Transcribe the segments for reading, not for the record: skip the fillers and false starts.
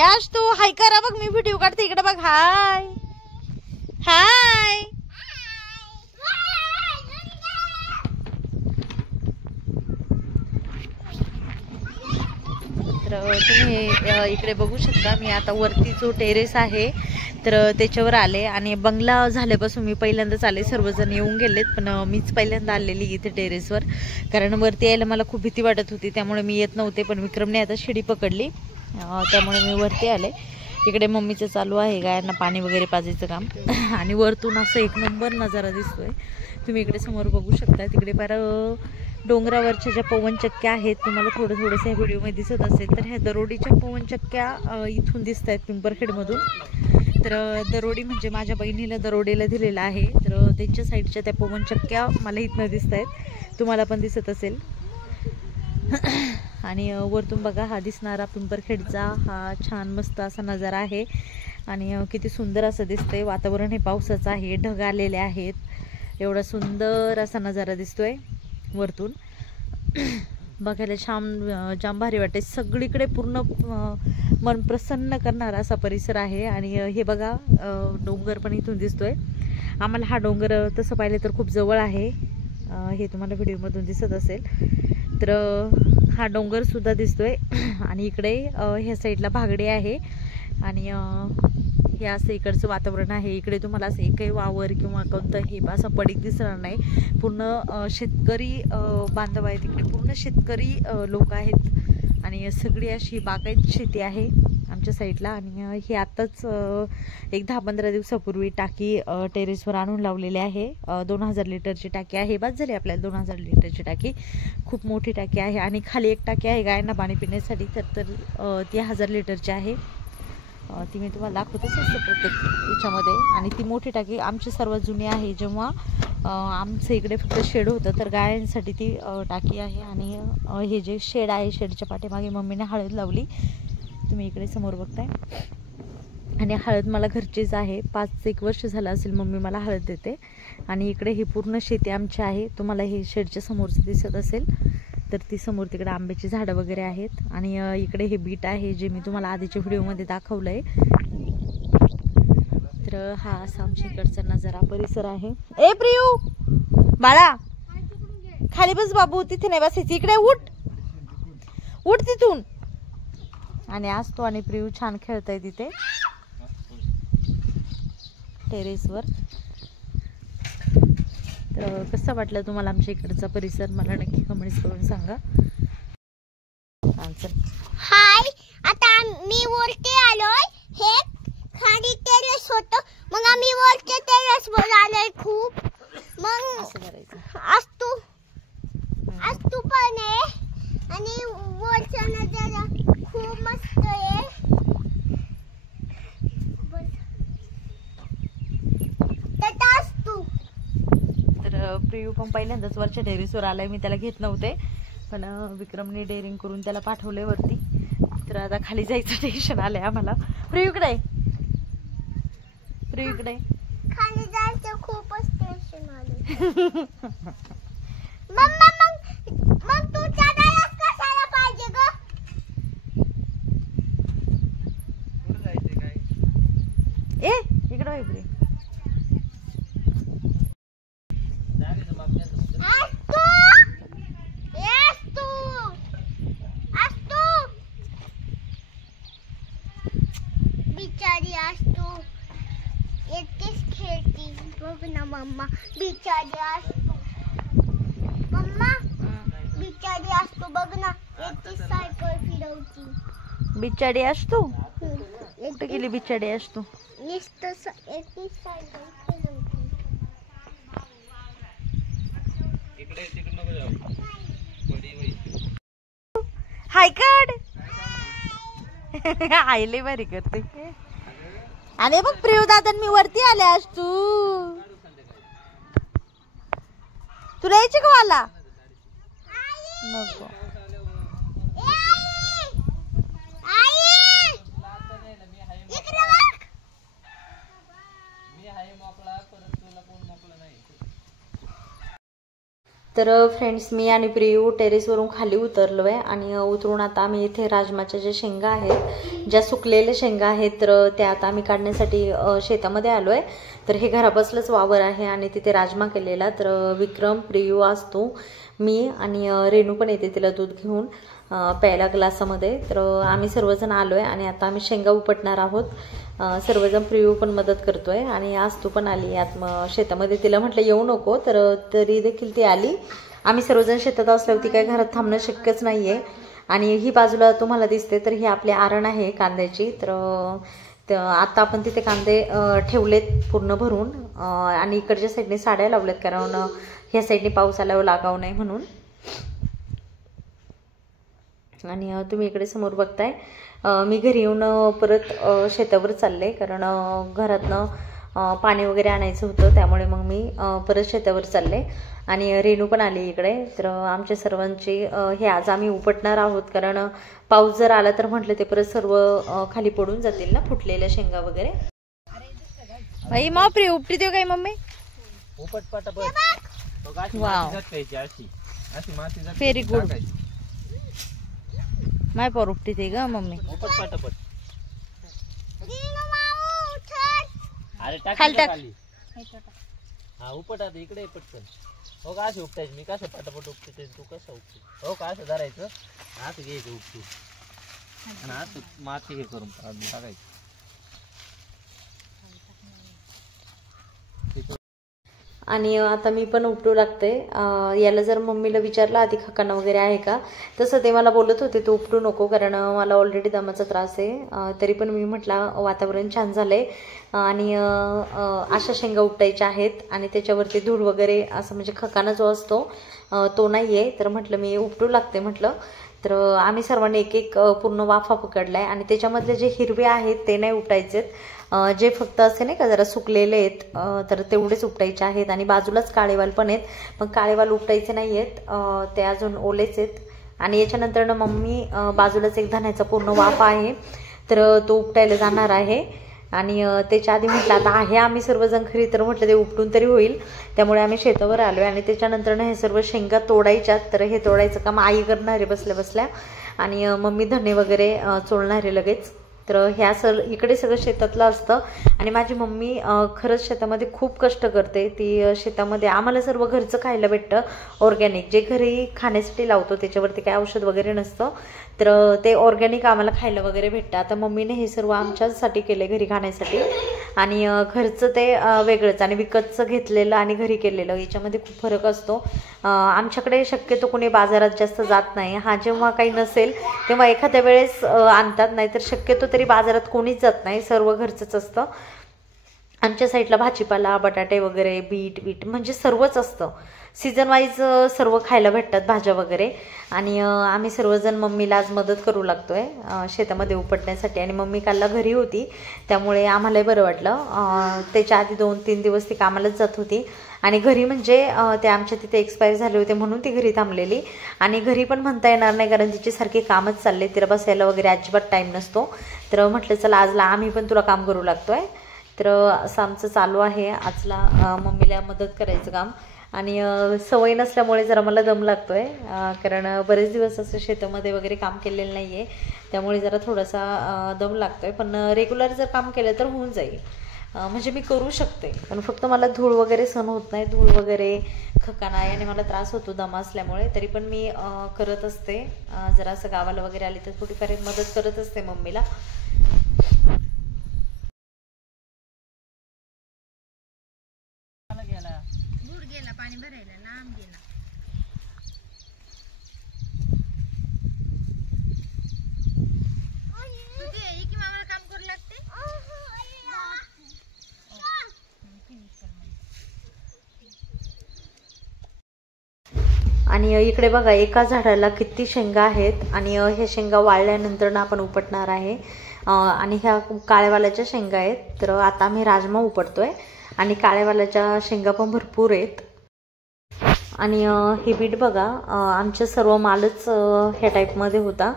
आज तू हाय करा बघ, मी व्हिडिओ काढते इकडे बघ. हाय हाय. तर तुम्ही इकडे बघू शकता, मी आता वरती जो टेरेस आहे तर त्याच्यावर आले. आणि बंगला झाल्यापासून मी पहिल्यांदाच आले. सर्वजण येऊन गेलेत पण मीच पहिल्यांदा आलेली इथे टेरेसवर, कारण वरती यायला मला खूप भीती वाटत होती, त्यामुळे मी येत नव्हते. पण विक्रमने आता शिडी पकडली त्यामुळे मी वरती आले. इकडे मम्मीचं चालू आहे गायांना पाणी वगैरे पाजायचं काम. आणि वरतून असं एक नंबर नजारा दिसतोय. तुम्ही इकडे समोर बघू शकता. तिकडे फार डोंगरावरच्या ज्या पवनचक्क्या आहेत तुम्हाला थोडंसं या व्हिडिओमध्ये दिसत असेल तर ह्या दरोडीच्या पवनचक्क्या इथून दिसत आहेत पिंपरखेडमधून. तर दरोडी म्हणजे माझ्या बहिणीला दरोडीला दिलेला आहे, तर त्यांच्या साईडच्या त्या पवनचक्क्या मला इथनं दिसत आहेत, तुम्हाला पण दिसत असेल. आणि वरतून बघा हा दिसणारा पिंपरखेडचा हा छान मस्त असा नजारा आहे. आणि किती सुंदर असं दिसतंय. वातावरण हे पावसाचं आहे, ढग आलेले आहेत. एवढा सुंदर असा नजारा दिसतोय वरतून. बघायला जाम भारी वाटते. सगळीकडे पूर्ण मन प्रसन्न करणारा असा परिसर आहे. आणि हे बघा डोंगर पण इथून दिसतोय. आम्हाला हा डोंगर तसं पाहिलं तर खूप जवळ आहे, हे तुम्हाला व्हिडिओमधून दिसत असेल. तर हा डोंगर सुद्धा दिसतोय. आणि इकडे ह्या साईडला भागडे आहे. आणि हे असं इकडचं वातावरण आहे. इकडे तुम्हाला असं एकही वावर किंवा कोणतंही असं पडीक दिसणार नाही. पूर्ण शेतकरी बांधव आहेत इकडे, पूर्ण शेतकरी लोक आहेत. आणि सगळी अशी बागायत शेती आहे आमच्या साईडला. आणि हे आत्ताच एक 10-15 दिवसापूर्वी टाकी टेरेसवर आणून लावलेली आहे. 2000 लिटरची टाकी आहे. बस झाली आपल्याला 2000 लिटरची टाकी, खूप मोठी टाकी आहे. आणि खाली एक टाकी आहे गायांना पाणी पिण्यासाठी, तर ती 1000 लिटरची आहे. ती मी तुम्हाला दाखवतच असते प्रत्येक याच्यामध्ये. आणि ती मोठी टाकी आमची सर्वात जुनी आहे. जेव्हा आमचं इकडे फक्त शेड होतं तर गायांसाठी ती टाकी आहे. आणि हे जे शेड आहे, शेडच्या पाठीमागे मम्मीने हळद लावली, तुम्ही इकडे समोर बघताय. आणि हळद मला घरचीच आहे. 5-1 वर्ष झालं असेल मम्मी मला हळद देते. आणि इकडे ही पूर्ण शेती आमची आहे. तुम्हाला हे शेडच्या समोरचं दिसत असेल तर ती समोर तिकडे आंब्याची झाडं वगैरे आहेत. आणि इकडे हे बीट आहे जे मी तुम्हाला आधीच्या व्हिडिओमध्ये दाखवलंय. तर हा असा आमच्या इकडचा नजारा परिसर आहे. ए प्रियू बाळा खाली बस बाबू, तिथे नाही बसायचं, इकडे उठ तिथून. आणि आज तो आणि प्रियू छान खेळताय तिथे टेरेसवर. तर कसं वाटलं तुम्हाला आमच्या इकडचा परिसर मला नक्की कमेंट्स करून सांगा. हाय, आता मी वरती आलोय. हे खाली टेरेस होतं, मग आम्ही वरच्या टेरेसवर आलोय खूप. मग असं करायचं. आज तू पण आहे. आणि वरचा नजारा खूप मस्त आहे. प्रियू पण पहिल्यांदाच वरच्या टेरेसवर आलाय. मी त्याला घेत नव्हते पण विक्रमने डेअरिंग करून त्याला पाठवले वरती. तर आता खाली जायचं टेन्शन आलंय आम्हाला. प्रियू इकडे खाली जायचं खूपच टेन्शन आलं. मम्मा मग तू चढायलाच कशाला पाहिजे ग? ए इकडे वळ प्रियू. बिचारी असतो एकटीच खेळती. बघ ना मम्मा, बिचारी असतो. मम्मा बिचारी असतो, बघ ना एकटीच सायकल फिरवती. बिचारी असतो? कुठे गेली बिचारी असतो? एकटीच सायकल फिरवती. हाय काढ. आईले भारी करते. आणि बघ प्रियू दादा मी वरती आले. आज तुला यायची का मला? नको. तर फ्रेंड्स, मी आणि प्रियू टेरेसवरून खाली उतरलो आहे आणि उतरून आता आम्ही इथे राजमाच्या ज्या शेंगा आहेत, ज्या सुकलेल्या शेंगा आहेत, तर त्या आता आम्ही काढण्यासाठी शेतामध्ये आलो आहे. तर हे घराबसलंच वावर आहे आणि तिथे राजमा केलेला. तर विक्रम, प्रियू असतो, मी आणि रेणू पण येते तिला दूध घेऊन प्यायला ग्लासामध्ये. तर आम्ही सर्वजण आलो आहे आणि आता आम्ही शेंगा उपटणार आहोत सर्वजण. प्रियू पण मदत करतोय आणि आज तू पण आली आत शेतामध्ये. तिला म्हटलं येऊ नको, तर तरी देखील ती आली. आम्ही सर्वजण शेतात असल्यावर ती काय घरात थांबणं शक्यच नाही आहे. आणि ही बाजूला तुम्हाला दिसते तर ही आपली आरण आहे कांद्याची. तर आता आपण तिथे कांदे ठेवलेत पूर्ण भरून आणि इकडच्या साईडने साड्या लावल्यात, कारण ह्या साईडने पाऊस आल्यावर लागाव नाही म्हणून. आणि तुम्ही इकडे समोर बघताय मी घरी येऊन परत शेतावर चालले, कारण घरातनं पाणी वगैरे आणायचं होतं, त्यामुळे मग मी परत शेतावर चालले. आणि रेणू पण आली इकडे. तर आमच्या सर्वांची हे आज आम्ही उपटणार आहोत, कारण पाऊस जर आला तर म्हटलं ते परत सर्व खाली पडून जातील ना, फुटलेल्या शेंगा वगैरे. बाई मापरी उपटी देऊ काय मम्मी? उपट पटापट. Wow, very good. माय पर उपटी ते ग मम्मी. उपट पटापट. अरे खाली टाक. हा उपट आता इकडे पटकन. हो का असे उपटायचे, मी कसं पटापट उपटते, तू कसं उपटते. हो का असं धरायचं, असं घ्यायचं उपटून आणि असं माती हे करून टाकायचं. आणि आता मी पण उपटू लागते. याला जर मम्मीला विचारलं आधी खकाना वगैरे आहे का, तसं ते मला बोलत होते तू उपटू नको, कारण मला ऑलरेडी दमाचा त्रास आहे. तरी पण मी म्हटलं वातावरण छान झालंय आणि अशा शेंगा उपटायच्या आहेत आणि त्याच्यावरती धूळ वगैरे असं म्हणजे खकाना जो असतो तो नाही आहे. तर म्हटलं मी उपटू लागते म्हटलं. तर आम्ही सर्वांनी एक एक पूर्ण वाफा पकडलाय आणि त्याच्यामधले जे हिरवे आहेत ते नाही उपटायचेत, जे फक्त असे नाही का जरा सुकलेले आहेत तर तेवढेच उपटायचे आहेत. आणि बाजूलाच काळेवाल पण आहेत, पण काळेवाल उपटायचे नाही आहेत, ते अजून ओलेच आहेत. आणि याच्यानंतर ना मम्मी बाजूलाच एक धण्याचा पूर्ण वाफा आहे, तर तो उपटायला जाणार आहे. आणि त्याच्या आधी म्हटलं आता आहे आम्ही सर्वजण घरी, तर म्हटलं ते उपटून तरी होईल, त्यामुळे आम्ही शेतावर आलो आहे. आणि त्याच्यानंतर ना हे सर्व शेंगा तोडायच्यात, तर हे तोडायचं काम आई करणार आहे बसल्या बसल्या, आणि मम्मी धणे वगैरे चोळणार आहे लगेच. तर ह्या इकडे सगळं शेतातलं असतं. आणि माझी मम्मी खरंच शेतामध्ये खूप कष्ट करते. ती शेतामध्ये आम्हाला सर्व घरचं खायला भेटतं, ऑर्गॅनिक, जे घरी खाण्यासाठी लावतो त्याच्यावरती काय औषध वगैरे नसतं, तर ते ऑर्गॅनिक आम्हाला खायला वगैरे भेटतं. आता मम्मीने हे सर्व आमच्यासाठी केले, घरी खाण्यासाठी. आणि घरचं ते वेगळंच आणि विकतचं घेतलेलं आणि घरी केलेलं याच्यामध्ये खूप फरक असतो. आमच्याकडे शक्यतो कोणी बाजारात जास्त जात नाही. हा जेव्हा काही नसेल तेव्हा एखाद्या वेळेस आणतात, नाही तर शक्यतो तरी बाजारात कोणीच जात नाही, सर्व घरचंच असतं. आमच्या साईडला भाजीपाला, बटाटे वगैरे, बीट म्हणजे सर्वच असतं. सीझन वाईज सर्व खायला भेटतात भाज्या वगैरे. आणि आम्ही सर्वजण मम्मीला आज मदत करू लागतोय शेतामध्ये उपटण्यासाठी. आणि मम्मी कालला घरी होती, त्यामुळे आम्हालाही बरं वाटलं. त्याच्या आधी 2-3 दिवस ती कामालाच जात होती. आणि घरी म्हणजे ते आमच्या तिथे एक्सपायर झाले होते म्हणून ती घरी थांबलेली. आणि घरी पण म्हणता येणार नाही, कारण तिचे सारखे कामच चालले, तिला बसायला वगैरे अजिबात टाईम नसतो. तर म्हटलं चला आजला आम्ही पण तुला काम करू लागतोय. तर असं आमचं चालू आहे आजला मम्मीला मदत करायचं काम. आणि सवय नसल्यामुळे जरा मला दम लागतोय, कारण बरेच दिवस असं शेतामध्ये वगैरे काम केलेलं नाही आहे, त्यामुळे जरा थोडासा दम लागतोय. पण रेग्युलर जर काम केलं तर होऊन जाईल, म्हणजे मी करू शकते. पण फक्त मला धूळ वगैरे सहन होत नाही, धूळ वगैरे खकाना याने मला त्रास होतो दमा असल्यामुळे. तरी पण मी करत असते, जरा असं गावाला वगैरे आली तर थोडीफार मदत करत असते मम्मीला. पाणी भरायला लांब गेला. की मामाला काम करू लागते. आणि इकडे बघा एका झाडाला किती शेंगा आहेत. आणि ह्या शेंगा वाळल्यानंतर ना आपण उपटणार आहे. आणि ह्या काळेवाल्याच्या शेंगा आहेत. तर आता आम्ही राजमा उपटतोय आणि काळेवाल्याच्या शेंगा पण भरपूर आहेत. आणि हे बीट बघा, आमच्या सर्व मालच ह्या टाईपमध्ये होता,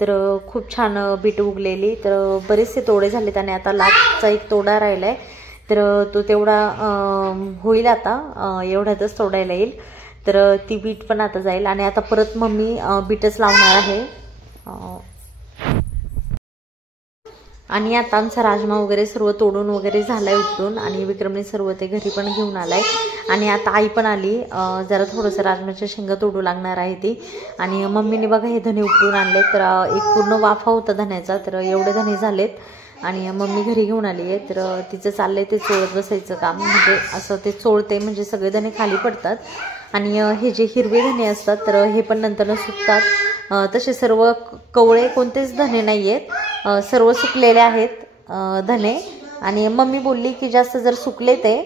तर खूप छान बीट उगलेली. तर बरेचसे तोडे झालेत आणि आता लास्टचा एक तोडा राहिला आहे, तर तो तेवढा होईल आता, एवढ्यातच तोडायला येईल. तर ती बीट पण आता जाईल आणि आता परत मम्मी बीटच लावणार आहे. आणि आता आमचा राजमा वगैरे सर्व तोडून वगैरे झालाय उपटून आणि विक्रमने सर्व ते घरी पण घेऊन आलाय. आणि आता आई पण आली, जरा थोडंसं राजमाच्या शेंगा तोडू लागणार आहे ती. आणि मम्मीने बघा हे धने उपटून आणले, तर एक पूर्ण वाफा होता धन्याचा, तर एवढे धने झालेत. आणि मम्मी घरी घेऊन आली आहे, तर तिचं चाललंय ते चोळत बसायचं काम. म्हणजे असं ते चोळते म्हणजे सगळे धने खाली पडतात. आणि हे जे हिरवे धने असतात तर हे पण नंतर सुकतात. तसे सर्व कवळे कोणतेच धने नाही आहेत, सर्व सुकलेले आहेत धने. आणि मम्मी बोलली की जास्त जर सुकले ते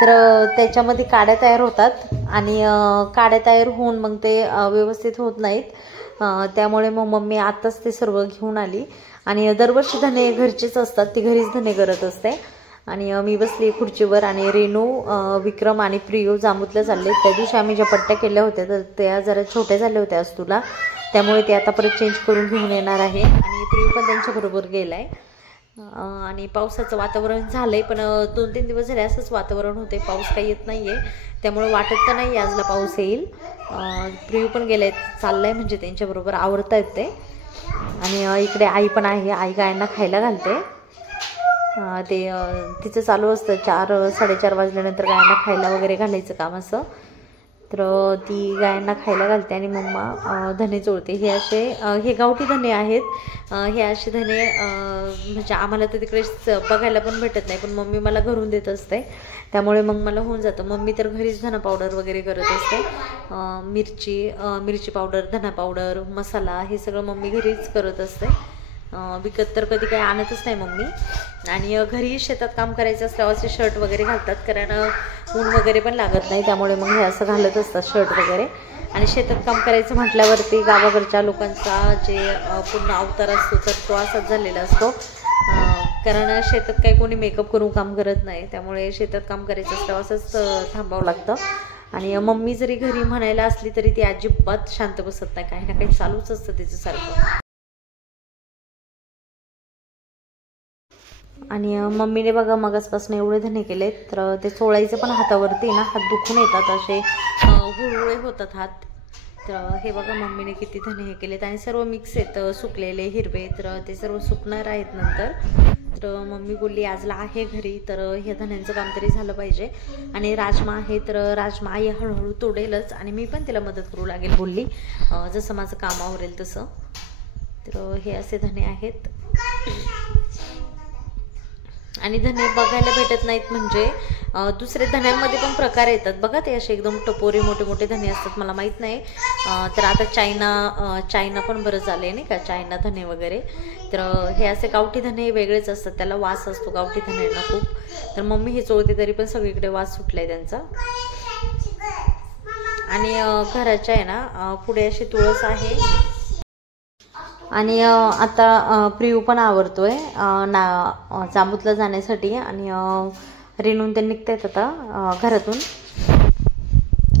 तर त्याच्यामध्ये काड्या तयार होतात आणि काड्या तयार होऊन मग ते व्यवस्थित होत नाहीत. त्यामुळे मग मम्मी आताच ते सर्व घेऊन आली. आणि दरवर्षी धने घरचेच असतात, ती घरीच धने करत असते. आणि मी बसली खुर्चीवर आणि रेणू, विक्रम आणि प्रियू जांबूतला चालले. त्या दिवशी आम्ही ज्या पट्ट्या केल्या होत्या तर त्या जरा छोट्या झाल्या होत्या अस्तूला, त्यामुळे ते आता परत चेंज करून घेऊन येणार आहे. आणि प्रियू पण त्यांच्याबरोबर गेलाय. आणि पावसाचं वातावरण झालंय, पण 2-3 दिवस झाले असंच वातावरण होते, पाऊस काही येत नाहीये. त्यामुळे वाटत तर नाही आजला पाऊस येईल. प्रियू पण गेलाय, चाललाय म्हणजे त्यांच्याबरोबर आवरतायत ते. आणि इकडे आई पण आहे, आई गायांना खायला घालते. ते तिचं चालू असतं 4-4:30 वाजल्यानंतर गायांना खायला वगैरे घालायचं काम असं. तर ती गायांना खायला घालते आणि मम्मा धने चोळते. हे गावठी धने आहेत. हे असे धने म्हणजे आम्हाला तर तिकडे बघायला पण भेटत नाही, पण मम्मी मला घरून देत असते, त्यामुळे मग मला होऊन जातं. मम्मी तर घरीच धना पावडर वगैरे करत असते. मिरची पावडर, धना पावडर, मसाला हे सगळं मम्मी घरीच करत असते. विकत तर कधी काही आणतच नाही मम्मी. आणि घरी शेतात काम करायचं असल्यावर असे शर्ट वगैरे घालतात, कारण ऊन वगैरे पण लागत नाही, त्यामुळे मग हे असं घालत असतात शर्ट वगैरे. आणि शेतात काम करायचं म्हटल्यावरती गावाकडच्या लोकांचा जे पूर्ण अवतार असतो तर तो असाच झालेला असतो, कारण शेतात काही कोणी मेकअप करून काम करत नाही, त्यामुळे शेतात काम करायचं असल्यावर असंच थांबावं लागतं. आणि मम्मी जरी घरी म्हणायला असली तरी ती अजिबात शांत बसत नाही, काही ना काही चालूच असतं तिचं सारखं. आणि मम्मीने बघा मगासपासून एवढे धने केले, तर ते चोळायचे पण हातावरती ना हात दुखून येतात, असे हुळहुळे होतात हात. तर हे बघा मम्मीने किती धने हे केलेत आणि सर्व मिक्स आहेत, सुकलेले हिरवे, तर ते सर्व सुकणार आहेत नंतर. तर मम्मी बोलली आजला आहे घरी, तर हे धन्यांचं काम तरी झालं पाहिजे. आणि राजमा आहे, तर राजमा आई हळूहळू तोडेलच आणि मी पण तिला मदत करू लागेल बोलली, जसं माझं काम आवरेल तसं. तर हे असे धने आहेत. आणि धने बघायला भेटत नाहीत, म्हणजे दुसरे धन्यांमध्ये पण प्रकार येतात बघा, ते असे एकदम टपोरे मोठे मोठे धने असतात, मला माहीत नाही. तर आता चायना पण बरं झाले नाही का, चायना धने वगैरे. तर हे असे गावठी धने वेगळेच असतात, त्याला वास असतो गावठी धन्यांना खूप. तर मम्मी हे चोळते तरी पण सगळीकडे वास सुटलाय त्यांचा. आणि घराच्या आहे ना पुढे अशी तुळस आहे. आणि आता प्रियू पण आवरतोय जांबूतला जाण्यासाठी. आणि रेणून ते निघतायत आता घरातून.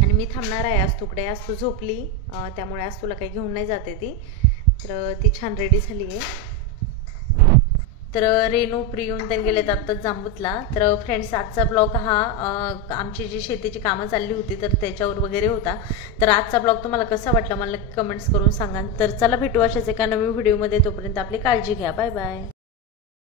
आणि मी थांबणार आहे आस्तूकडे. आस्तू झोपली, त्यामुळे आस्तूला काही घेऊन नाही जाते ती. तर ती छान रेडी झाली आहे. तर रेणू प्रियून त्यांनी गेलेत आत्ताच जांबूतला. तर फ्रेंड्स, आजचा ब्लॉग हा आमची जी शेतीची कामं चालली होती तर त्याच्यावर वगैरे होता. तर आजचा ब्लॉग तुम्हाला कसा वाटला मला कमेंट्स करून सांगा. तर चला भेटू अशाच एका नवीन व्हिडिओमध्ये. तोपर्यंत आपली काळजी घ्या. Bye bye.